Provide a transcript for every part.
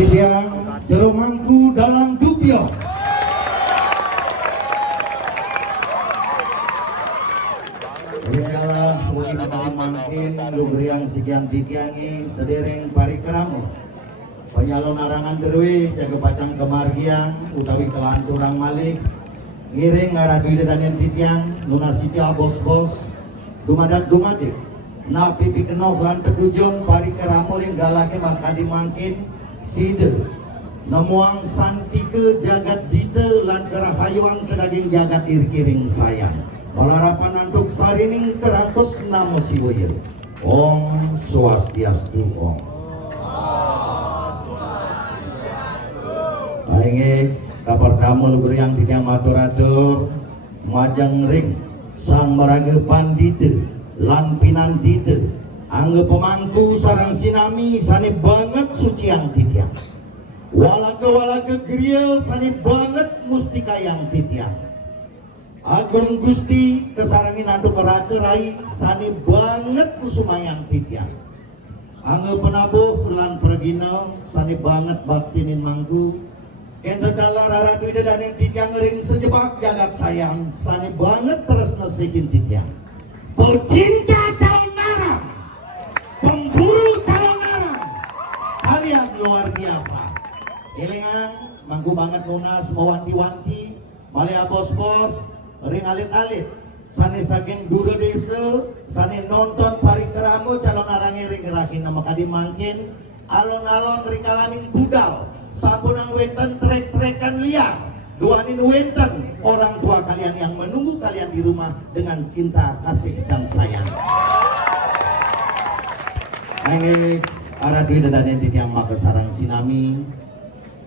Yang jero Mangku dalam Byor. Insyaallah mungkin kali mangkin lubriang sekian tikiangi sedereng parikramo penyalonarangan derwe jaga pacang kemargiang utawi kelanturang malik ngiring ngaradui dedanen titiang lunasitia bos-bos dumadak-dumadik napi pikenoh lan tegujung parikramo ring galake maka dimangkin side nemuang santike jagat dite lan kerahayuan sedaging jagat irkiring sayang malarapan antuk sarining keratus namo siwaya Om Swastiastu Om Aing kabar tamu lugur yang tidak matur-atur majang ring sang maraga pandite lan pinantite angge pemangku sarang sinami sani banget suci yang titiang walaga griel sani banget mustika yang titiang Agung Gusti kesarangin anduk kerai sani banget kusuma yang titiang angge penabuh lan pergina sani banget baktinin mangku ente dalar raratu ide dan yang titiang ring sejebak jagat sayang sani banget terus nasikin titiang pecinta calonarang pemburu calonarang kalian luar biasa ilingan mangku banget lunas mewanti-wanti malia bos-bos ring alit-alit sani saking dura desa sani nonton parikramo calonarang ring rakin nama kadi mangkin alon-alon rikalaning budal sabunang wenten trek-trekan liar duanin wenten orang tua kalian yang menunggu kalian di rumah dengan cinta, kasih dan sayang. Ini arah duit dan yang maka sarang sinami.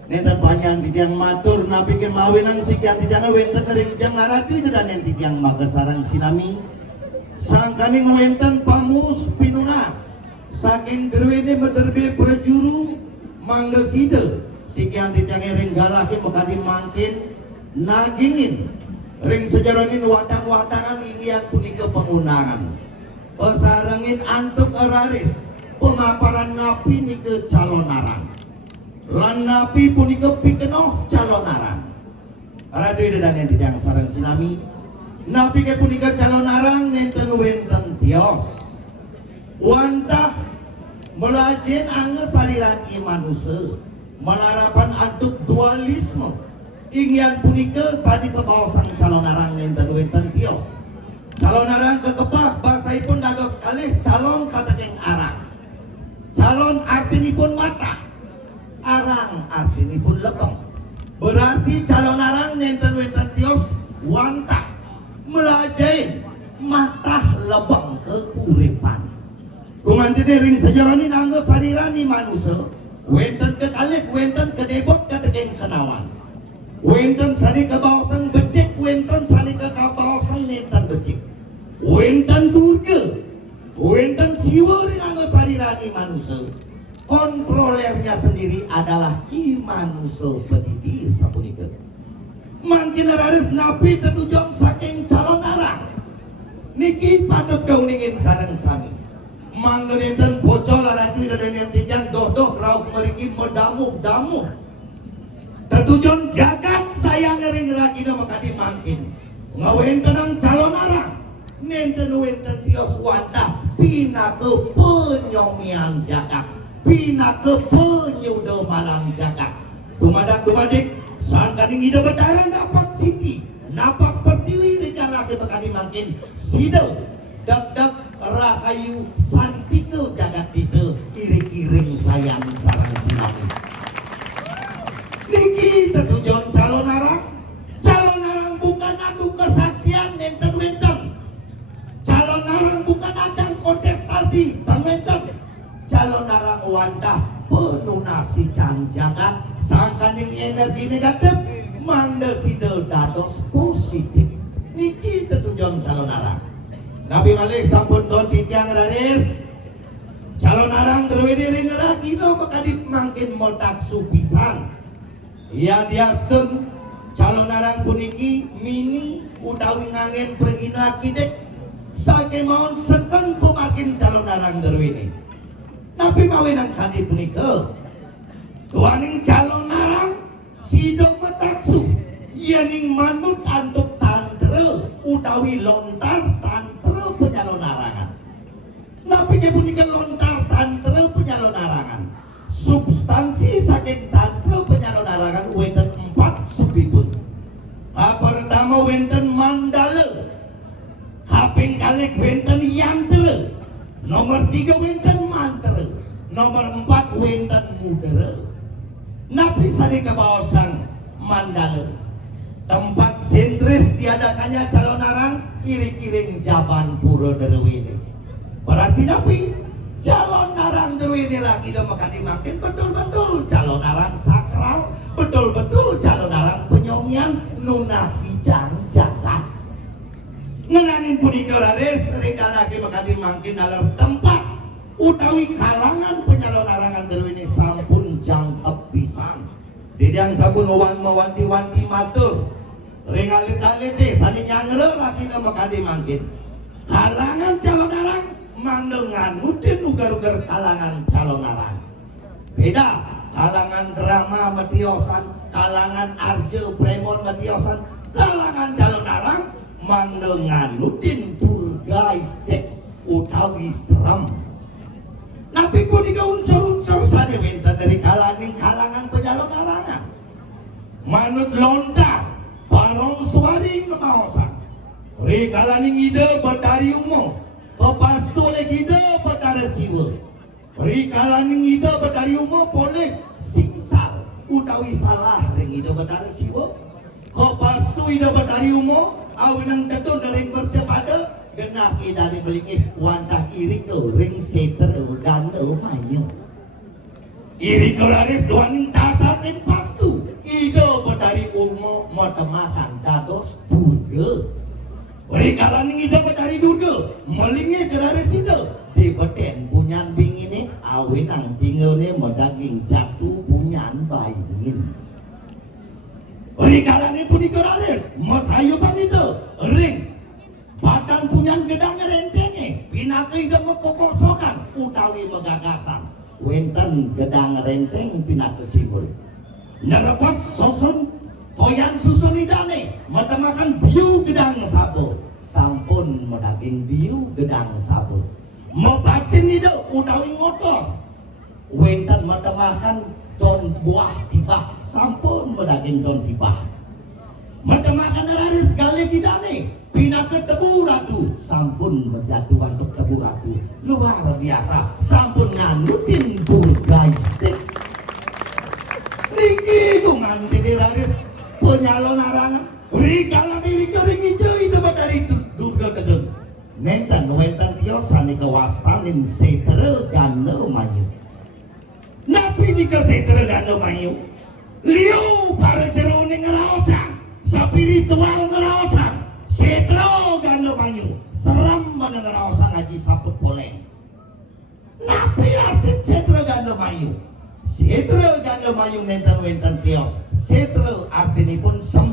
Nenten panjang yang matur nabi kemawinang sikian tijana wenten ringjang arah duit dan yang maka sarang sinami. Sangkaning wenten pamus pinunas. Saking gerwene bederbe prejuru manggeside. Sikian tijang ring galaki mekadi mangkin nagingin ring sejaranin watang-watangan ingin punika pengundangan pesarangin antuk eraris pemaparan napi nike calonarang lan napi punika pikenoh calonarang radui dan yang sarang sinami napi ke punika calonarang nenten wenten tios wantah melajen ange saliran imanusa melarapan antuk dualisme ingin punika sadi kebawasan calonarang nenten wenten tios calonarang kekepah bahasaipun dados kalih calon katekeng arang calon artinipun mata arang artinipun lebeng berarti calonarang nenten wenten tios wantah melajain mata lebeng keuripan kumantine ring sejarani nanggo sarirani manusia wenten kekalih wenten kedebot katekeng kenawan wenten sani kebawasan becik wenten sani kekabawasan nenten becik wenten durga wenten siwa ring anggo sarirani manusia kontrolernya sendiri adalah imanusia pendidik sapunika mangkin raris napi tetujong saking calonarang niki patut kauningin sareng sami manggenenten bocol aratu dan yang tijang doh rauh meriki medamuh tertujuan jagat sayang ring ragina makadi mangkin ngawenten calonarang nenten wenten tios wantah pina ke penyomian jagat pina ke penyudo malang jagat dumadak-dumadik sangkaning ida betaran dapat siti napak pertiwi rijalake makadi mangkin sido dak rahayu santike jagat itu iring-iring sayang sarang sinami niki tertujuan calonarang bukan adu kesaktian nenten wenten calonarang bukan ajang kontestasi dan wenten calonarang wandah penunasi can jagat sangkaning energi negatif mandeside dados positif niki tertujuan calonarang Nabi Malik sampun don titiang raris calonarang derwedi ring ragino makadi mangkin motak supisan ya diastem calonarang puniki mini utawi ngangen pergina kidek sake maun seken pemakin calonarang derwedi tapi mawinang kadi punika tuaning calonarang sidok mataksu yening manut antuk tantre utawi lontar tantre penyalonarangan. Napi kepunika lontar tantre penyalonarangan. Substansi saking tantre penyalonarangan wenten 4 sebibun. Pertama wenten mandala, kaping kalih wenten yantra, nomor 3 wenten mantra, nomor 4 wenten mudara. Napi sadi kabawasan mandala, tempat sentris diadakannya calonarang iring-iring jaban Pura Dalem Gede. Berarti napi calonarang derwini lagi dah makan makin betul-betul calonarang sakral, betul-betul calonarang penyongian nunasi jangan. Ngenangin punika raris rika lagi makan makin dalam tempat utawi kalangan penyalonarangan derwini sampun jangkep pisan. Didang sampun mewanti-wanti matur ringalit-aliti sani nyangere lagi dah makan makin kalangan calonarang mandengan mutin ugar-ugar kalangan calonarang. Beda kalangan drama metiosan, kalangan arjo premon metiosan, kalangan calonarang mandengan mutin turgaistek utawi seram. Napi punika unsur-unsur saja wenten dari kalangan penyalonarangan. Manut lontar parong suari ngemaosan. Rekalaning ide betari umum kepas toleh ide betara siwa. Rekalaning ide betari umum boleh singsal utawi salah ring ide betara siwa. Kepas tu ide betari umum awinang tetun dari bercepada genah ida di belingih wantah irik tu ring seter dan manyu. Irik raris doaning tasatin pastu ide betari umum matemakan dados burga. Rekalaning ide betari durga melingi keraris ide di beten punyan bingine awin ang tinggalnya medaging jatuh punyan bayingin. Rekalaning punika raris masayupan ide ring batang punyan gedang rentenge pinaka ide mekokosokan utawi megagasan wenten gedang renteng pinaka sibul nerebas sosun toyan susun idane matemakan biu gedang sabo sampun medaging biu gedang sabo mebacin ide utawi ngotor wenten matemakan don buah tibah sampun medaging don tibah matemakan raris galih idane pinaka tebu ratu sampun menjatuhan untuk tebu ratu luar biasa sampun nganutin burgaistik niki kungan raris penyalonarangan rikala diri kering ijo itu batari durga kedeng nenten tiosan nika wastanin setere gano mayu napi nika setere gano mayu liu para jerone ngeraosan spiritual ngeraosan setere gano mayu seram mana ngeraosan ngaji saput poleng napi arti setere gano mayu setere gano mayu nenten tios setere artinipun 9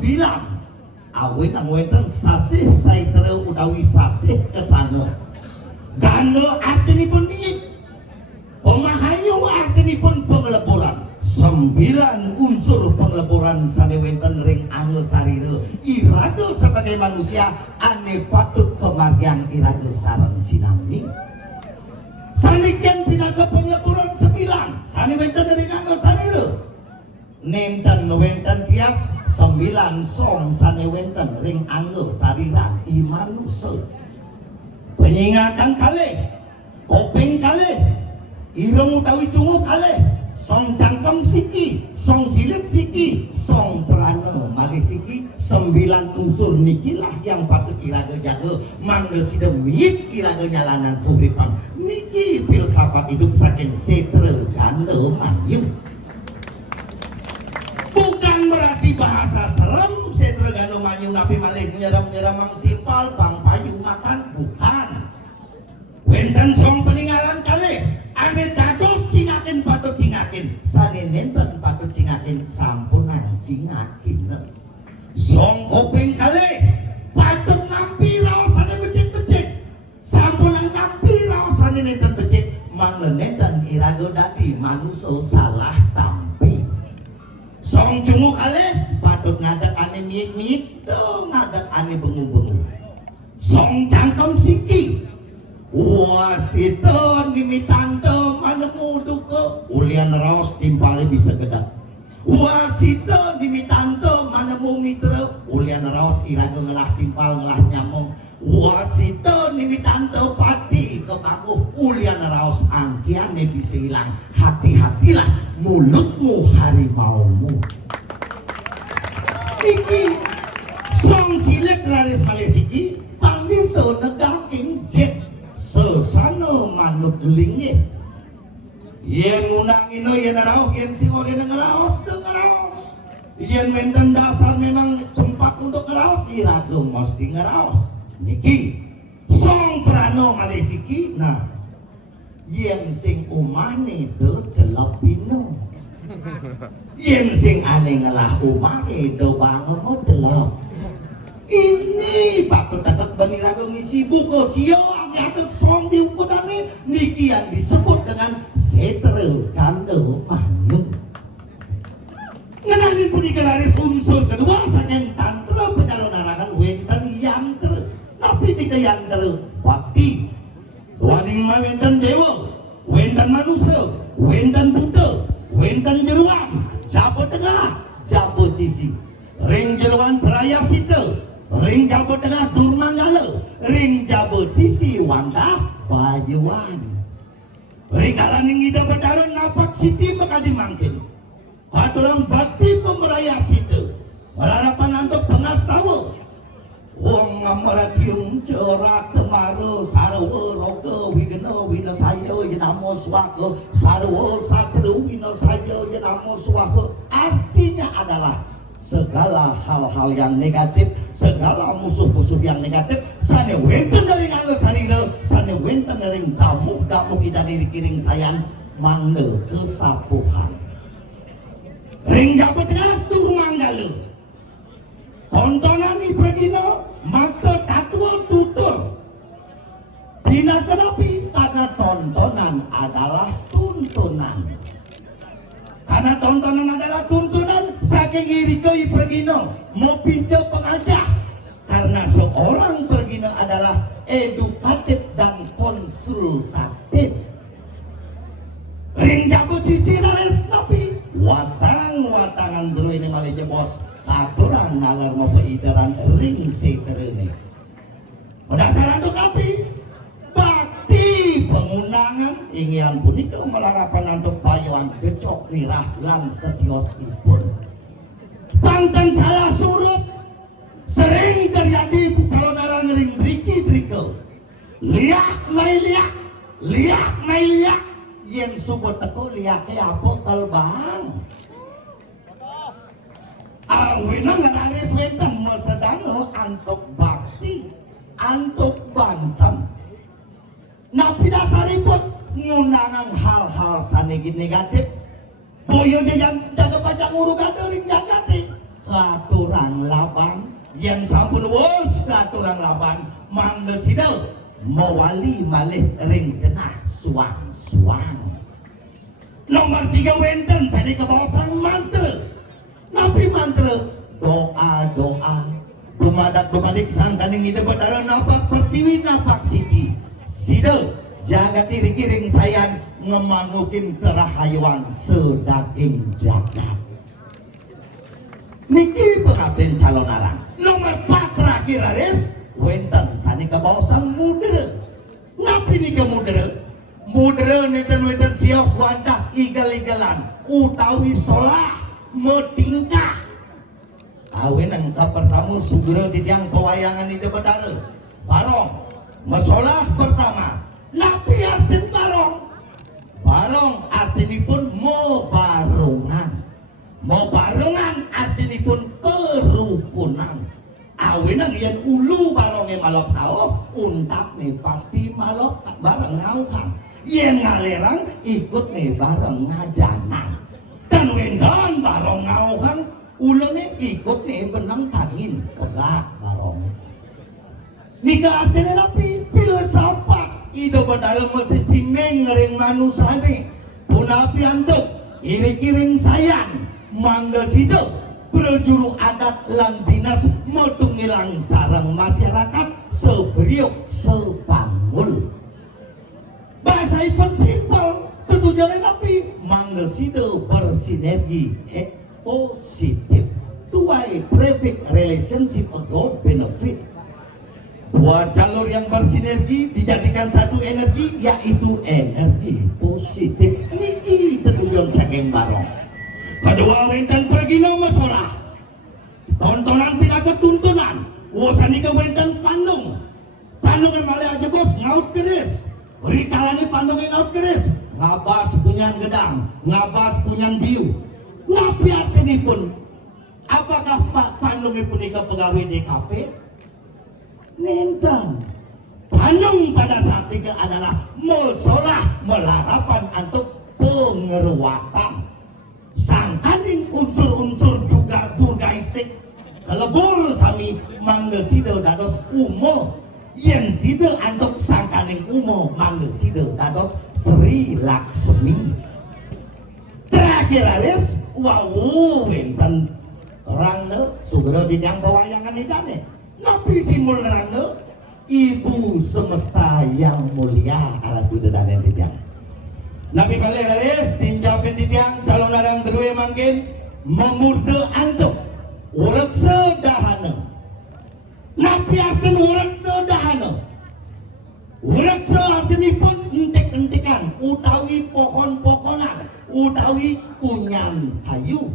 awin ang wenten sasih saitere utawi sasih kesana gano artinipun niik pemahayu artinipun pengleburan 9 unsur pengleburan sane wenten ring angel sarira irado sebagai manusia ane patut kemargian irado sareng sinami sanikan pinaka pengleburan 9 sane wenten ring angel sarira nenten tias 9 song sane wenten ring anggo sarira imanusa penyingatan kalih kopeng kalih ireng utawi cungu kalih song cangkem siki song silit siki song prana malih siki 9 unsur nikilah yang patut iraga jaga mangga sidemit iraga nyalanan puripan niki filsafat hidup saking setre ganda mayu. Bukan berarti bahasa serem setre gano manyu napi malih nyeram-nyeram mang timpal bang payu makan bukan wenten song peninggalan kalih ame dados cingakin patut cingakin sane nenten patut cingakin sampunan cingakin song kopeng kalih patut nampi raosane becik-becik sampunan nampi raosane nenten becik mangga nenten irago dadi manusa salah tampi song jenguk ale patut ngadak ane miik-miik tuh ngadak ane bengu-bengu song cangkem siki wasito nimitante manemu duke ulian raos timpale bisa gedak wasito nimitante manemu mitra ulian raos iraga ngelah timpal ngelah nyamong wasito nimitante pati kekakuh ulian raos angkiane bisa hilang hati-hatilah mulutmu harimaumu iki song silek laris malesiki pangbiso negaking jet sesana manut lingit yen ngunangino yen raos yen singo yen ngeraos teu ngeraos yen menten dasar memang tempat untuk ngeraos iraga mesti ngeraos niki song prano malesiki nah yen sing umane teu celepino yen sing ane ngelah umane teu bangun mo celep ini patut takak banilago ngisi buku sio nyata song diukurannya niki yang disebut dengan setere kando manyung ngenangin punika laris unsur kedua saking tantra penyalonarangan wenten yantre tapi tiga yantre bakti waning ma wenten dewa wenten manusia wenten buddha wenten jeruan jabo tengah jabo sisi ring jeruan peraya situ ring jabo tengah durmanggala ring jabo sisi wanda bajuan ring kalaning ida betaran napak siti makadi mangkin katurang bakti pemeraya situ melarapan antuk pengastawa wong ngamaratium cerak temaru sarwa roga wigena wina saya yenamo swaka sarwa satru wina saya yenamo swaka artinya adalah segala hal-hal yang negatif segala musuh-musuh yang negatif sane wenten dari nganggo sarira sane wenten dari damuh ida diri kiring sayan mangga kesapuhan ring jabat ngatur manggala tontonan ni pregina maka tatwa tutur bina kenapi karena tontonan adalah tuntunan karena tontonan adalah tuntunan saking irikoi pregina mau pica pengajak karena seorang pregina adalah edukatif dan konsultatif ring jabu sisi nares napi watangan dulu ini malih bos aturan nalar mau peiteran ring seterene berdasarkan itu tapi bakti pengundangan ingin punika melarapan untuk payuan gecok nirah lan setiosipun panten salah surut sering terjadi calonarang ring driki-drike liak mai liak yang subut teko liaknya apa kalbang awina ngeraris wenten masedano antuk bakti antuk bantam napi dasaripun ngunangan hal-hal sanegit negatif boyo yang jaga pajak uru ring jagati katurang laban yang sampun wos katurang laban mangga sidel mewali malih ring kenah suang nomor 3 wenten sadi kebosang mantra napi mantra doa dumadak sangkaning ide bedara napak pertiwi napak siti sidel jaga diri kiring sayan ngemangukin kerahayuan sedaging jagat niki pengabden calonarang nomor 4 terakhir ares wenten sani kebosang mudera napi nika mudera neten wenten sios wantah igal-igalan utawi solah metingkah awin engka pertama sugera di tiang pewayangan itu bedara barong mesolah pertama napi artin barong artinipun mau barongan artinipun kerukunan awinan yang ulu barongnya malok tau untap nih pasti malok bareng ngaukan yang ngalerang ikut nih bareng ngajanang dan wendan barong ngaukan ulangnya ikut nih benang tangin pegak barong nika artinya napi filsafat ido badalang masisingeng ngering manusane punapi anduk iri kiring sayan mangga sida berjuru adat lan dinas metungilang sarang masyarakat seberiuk sepangul. Bahasanya simpel, tujuannya tapi mangga sida bersinergi positif. Tuai traffic relationship ago benefit. Dua jalur yang bersinergi dijadikan satu energi, yaitu energi positif. Niki tujuan saking barong. Kedua wenten pergi nama masalah. Tontonan tidak ketuntunan. Wasani ke wenten pandung. Pandung yang malah aja bos ngaut keris. Rikalani pandung yang ngaut keris. Ngabas punyan gedang, ngabas punyan biu. Ngapi artinya pun. Apakah Pak Pandung pun ika pegawai DKP? Nentang. Pandung pada saat itu adalah musola melarapan untuk pengeruatan. Sangkaning unsur-unsur juga jurgaistik kelebur sami mangga sida dados umo yen sida antuk sangkaning umo mangga sida dados Sri Laksmi. Terakhir ares wawu wenten rangna sugero dijang pewayangan idane napi simbol rangna ibu semesta yang mulia aratu dedanen dijang. Nabi balik alis tinjapin titiang calonarang berdua mangkin memurde antuk urek sedahana. Nabi artin urek sedahana. Urek seartinya pun entik-entikan utawi pohon-pohonan utawi kunyan kayu.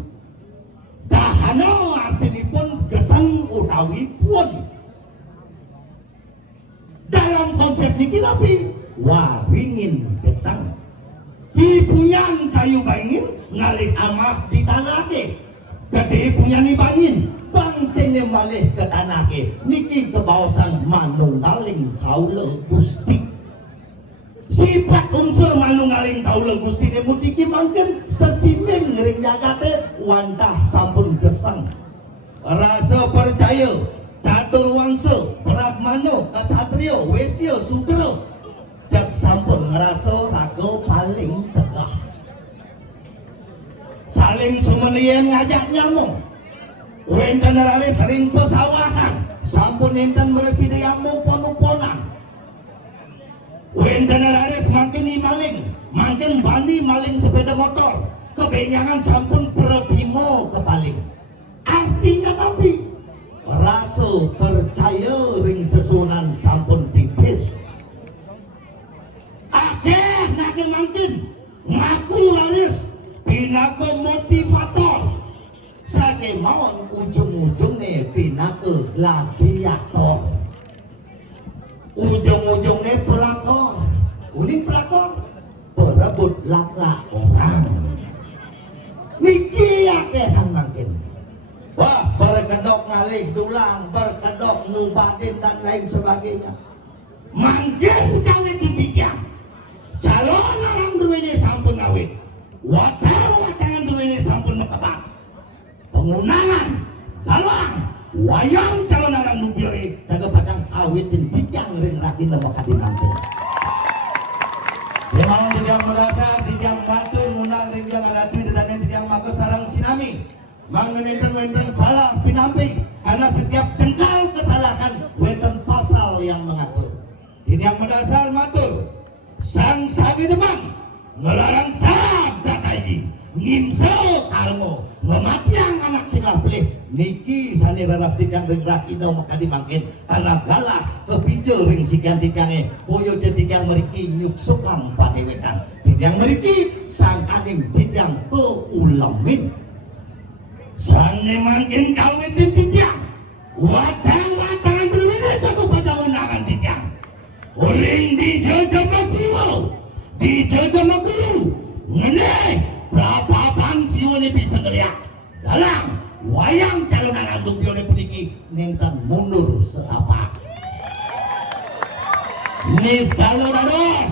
Dahana artinya pun gesang utawi pun. Dalam konsep niki nabi waringin gesang. Ibunya kayu bangin ngalik amah di tanah ke. Gede punya ni bangin bangsine malih ke tanah ke. Niki kebawasan manunggaling kaula Gusti. Sifat unsur manunggaling kaula Gusti demutiki mangken sesimeng ring jagate wantah sampun gesang. Rasa percaya catur wangsa brahmana kasatrio wesya sudra jak sampun ngerasa raga paling tegah. Saling sumenian ngajak nyamuk. Wenten rare sering pesawahan. Sampun enten bersidi yang mupon-uponan. Wenten rare semakin maling. Makin bani maling sepeda motor. Kebenyangan sampun berbimo kepaling. Artinya nabi rasa percaya ring sesunan sampun tipis. Akeh nake mangkin ngaku laris pinake motivator sake mawon ujung-ujungnya pinake gladiator ujung-ujungnya pelakor uning pelakor berebut lak-lak orang niki akehan mangkin wah berkedok ngalih dulang berkedok nubatin dan lain sebagainya mangkin kawin ditikiang calonarang duwene sampun ngawit watangan duwene sampun mekebak pengunangan dalang wayang calonarang nu Byor jaga padang awitin titiang ring rakin lemah kadinanti memang titiang mendasar titiang batur undang ring jangan atu dan titiang maka sarang sinami mengenai wenten salah pinampi karena setiap jengkal kesalahan wenten pasal yang mengatur titiang mendasar matur sang sagi demang ngelarang sabda kaji ngimso karmo mematiang anak silah pelih niki sani rarap tikang ring rakino maka dimangkin karena galak kepijo ring sikian tikange boyo tikang meriki nyuk sukam padewetan tikang meriki sang kaning tikang keulamin sani mangkin kawitin tikang watangan berbeda jago pacawanangan tikang uring di jojo masiwo di jojo maguru ngene berapapun siwo ini bisa ngeliat dalang wayang calonarang Byor puniki nenten mundur seapak nis kalau dados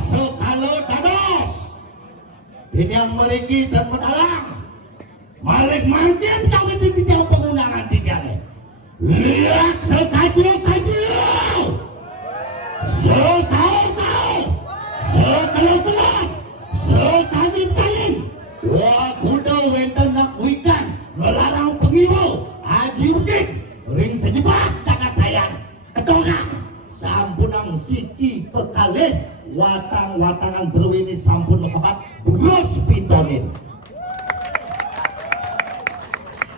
ini yang meriki dan medalang malik mangkin kawin di jauh pengundangan tikane lihat sekaju sekau sekalo sekami paling wah kuda wenten nak wikan kalih watangan berwini sampun lepat burus pitonin.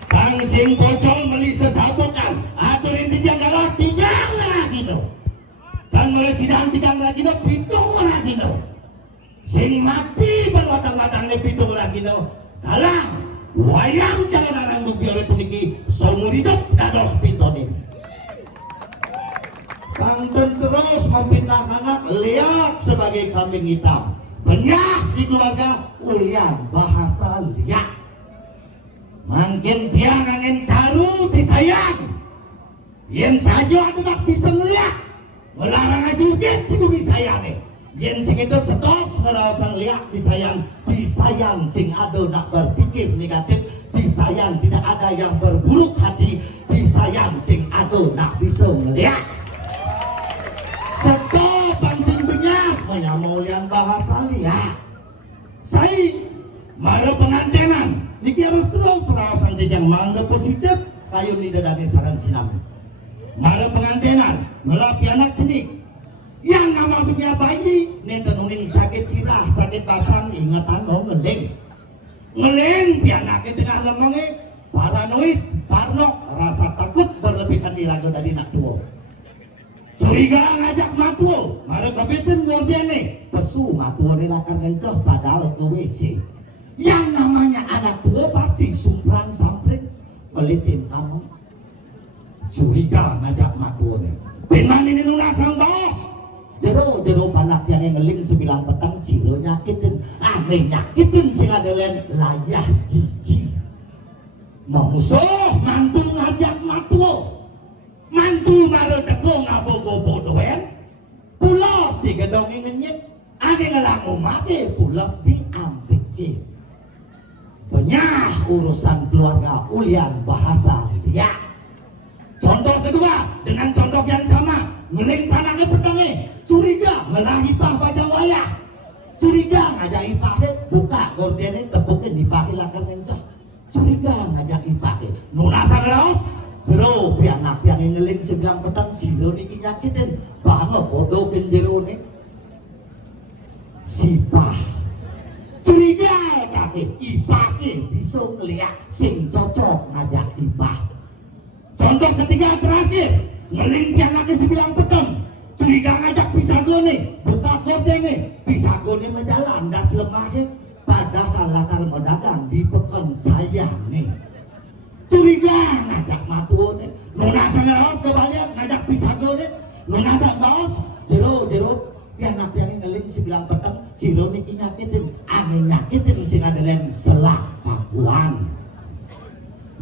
Kang sing bocol meli sesabukan aturin tijang galak tijang ngerakino. Kan meli sidang tijang ngerakino pitung ngerakino. Sing mati ban watang-watang ne pitung ngerakino. Dalang wayang calonarang Byor puniki seumur hidup dados pitonin. Kangton terus meminta anak lihat sebagai kambing hitam. Banyak di keluarga ulian bahasa liak. Mungkin dia ngangen caru disayang. Yen saja aku tak bisa ngeliat. Melarang aja uget itu disayang. Yen sing itu stop ngerasa liak disayang. Disayang sing ado nak berpikir negatif. Disayang tidak ada yang berburuk hati. Disayang sing ado nak bisa ngeliat. Stop sing banyak menyamulian bahasa liak. Saya mara pengantenan niki harus terus rawasan yang mangga positif kayu ni dadane sarang sinami. Mara pengantenan melapi anak cenik yang nama punya bayi nenten uning sakit sirah sakit pasang ingat tanggung ngeleng pianak tengah lemange paranoid parno rasa takut berlebihan dirago dari nak tua. Curiga ngajak matuo, mara kapitin ngordiane, pesu matuo nilakan ngencoh padahal ke WC. Yang namanya anak tua pasti sumprang sampring, pelitin kamu. Curiga ngajak matuo nih. Benan ini nunasang bos. Jero panak yang ngeling sebilang petang silo nyakitin, aneh nyakitin sing adelen layah gigi. Musuh mantu ngajak matuo. Mantu maro teko ngabogo bodoen pulos di gedongi ngenyek ade ngelangu make pulos diambike banyak urusan keluarga ulian bahasa dia. Contoh kedua dengan contoh yang sama ngeling panangnya petange curiga ngelahipah baca wayah curiga ngajak ipahe buka gordene tebukin dipahe lakar ngencah curiga ngajak ipahe nunasa ngeraos jero pianak yang ngeling sebilang petang silo niki nyakitin banget kodo jero nih sipah curiga kakek ipake bisa ngeliat sing cocok ngajak ipah. Contoh ketiga terakhir ngeling pianaknya sebilang petang curiga ngajak pisagone buka gordene pisagone menjalan das lemahnya padahal latar medagang di pekan saya nih. Curiga ngajak matuo nih, nunasa ngeraos kebalik ngajak pisago nih, nunasa baos, jero pianak yang ngeling sebilang petang, silo niki nyakitin, aneh nyakitin sing adelen selah pakuan.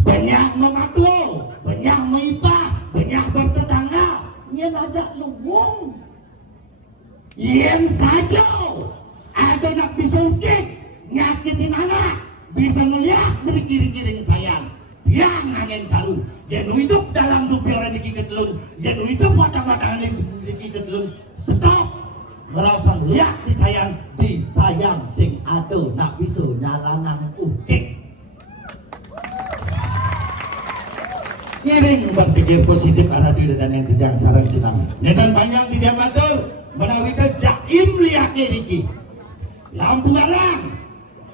Banyak mematuo, banyak meipah, banyak bertetangga, nyen ajak luwung. Yen saja, ada nak bisa ukik, nyakitin anak, bisa ngeliat dari kiri-kiri sayang. Yang ngangen caru, yang hidup dalam Byor niki ketelun, yang hidup watang-watang niki ketelun, stop ngerausang lihat disayang sing ado nak bisa nyalanan ukik. Ngiring berpikir positif anak diri dan yang tidak sarang sinami. Netan panjang tidak matur menawi ke jaim liake niki. Lampu alang,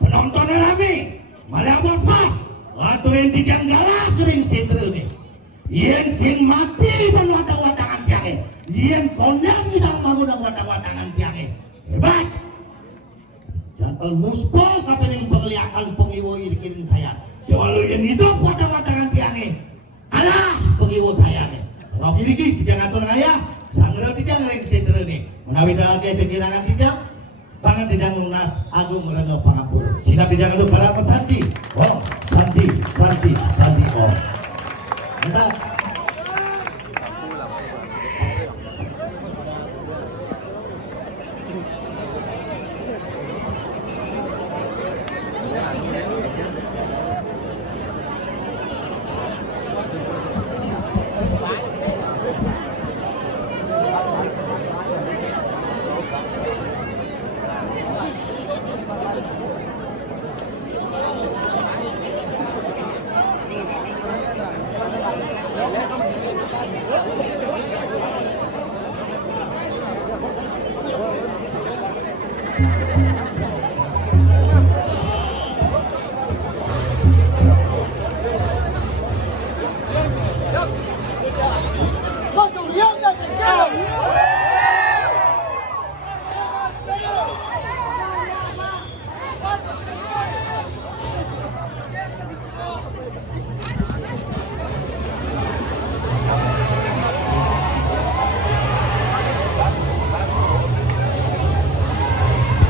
penonton rame, malah bos-bos. Aturin dijang galak kering sentru nih. Yen sing mati dan watang-watangan tiangnya. Yen kondang tidak mau dan watang-watangan tiangnya. Hebat. Jangan muspol kapan yang pengliakan pengiwo irikin saya. Kalau yang hidup watang-watangan tiangnya. Kalah pengiwo saya nih. Roh iriki dijang atur ngaya. Sangrel dijang kering sentru nih. Menawi dalage kegirangan dijang. Pangan tidak lunas, agung mereno pangapur. Sinap tidak lu para pesanti. Oh, santi, oh. Mantap.